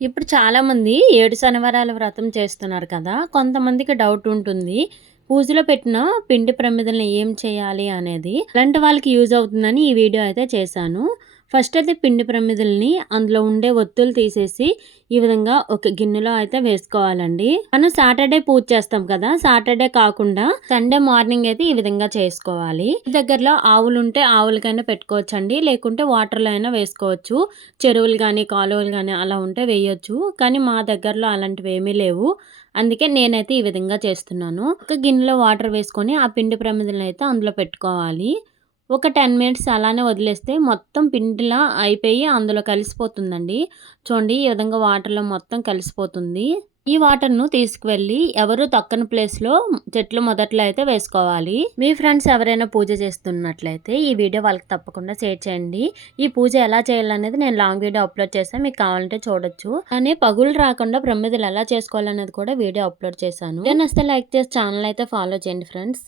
ఇప్పుడు చాలామంది ఏడు శనివారాల వ్రతం చేస్తున్నారు కదా కొంతమందికి డౌట్ ఉంటుంది. పూజలో పెట్టిన పిండి ప్రమిదలను ఏం చేయాలి అనేది అలాంటి వాళ్ళకి యూజ్ అవుతుందని ఈ వీడియో అయితే చేశాను. ఫస్ట్ అయితే పిండి ప్రమిదల్ని అందులో ఉండే ఒత్తులు తీసేసి ఈ విధంగా ఒక గిన్నెలో అయితే వేసుకోవాలండి. మనం సాటర్డే పూజ చేస్తాం కదా సాటర్డే కాకుండా సండే మార్నింగ్ అయితే ఈ విధంగా చేసుకోవాలి. దగ్గరలో ఆవులు ఉంటే ఆవులకైనా పెట్టుకోవచ్చండి లేకుంటే వాటర్లో అయినా వేసుకోవచ్చు. చెరువులు కానీ కాలువలు కానీ అలా ఉంటే వేయొచ్చు కానీ మా దగ్గరలో అలాంటివి ఏమీ లేవు. అందుకే నేనైతే ఈ విధంగా చేస్తున్నాను. ఒక గిన్నెలో వాటర్ వేసుకొని ఆ పిండి ప్రమిదలను అయితే అందులో పెట్టుకోవాలి. ఒక టెన్ మినిట్స్ అలానే వదిలేస్తే మొత్తం పిండిలా అయిపోయి అందులో కలిసిపోతుందండి. చూడండి ఈ విధంగా వాటర్లో మొత్తం కలిసిపోతుంది. ఈ వాటర్ను తీసుకువెళ్ళి ఎవరు తక్కని ప్లేస్లో చెట్లు మొదట్లో అయితే వేసుకోవాలి. మీ ఫ్రెండ్స్ ఎవరైనా పూజ చేస్తున్నట్లయితే ఈ వీడియో వాళ్ళకి తప్పకుండా షేర్ చేయండి. ఈ పూజ ఎలా చేయాలనేది నేను లాంగ్ వీడియో అప్లోడ్ చేశాను మీకు కావాలంటే చూడొచ్చు. కానీ పగులు రాకుండా ప్రమిదలు ఎలా చేసుకోవాలనేది కూడా వీడియో అప్లోడ్ చేశాను. నేను వస్తే లైక్ చేసి ఛానల్ అయితే ఫాలో చేయండి ఫ్రెండ్స్.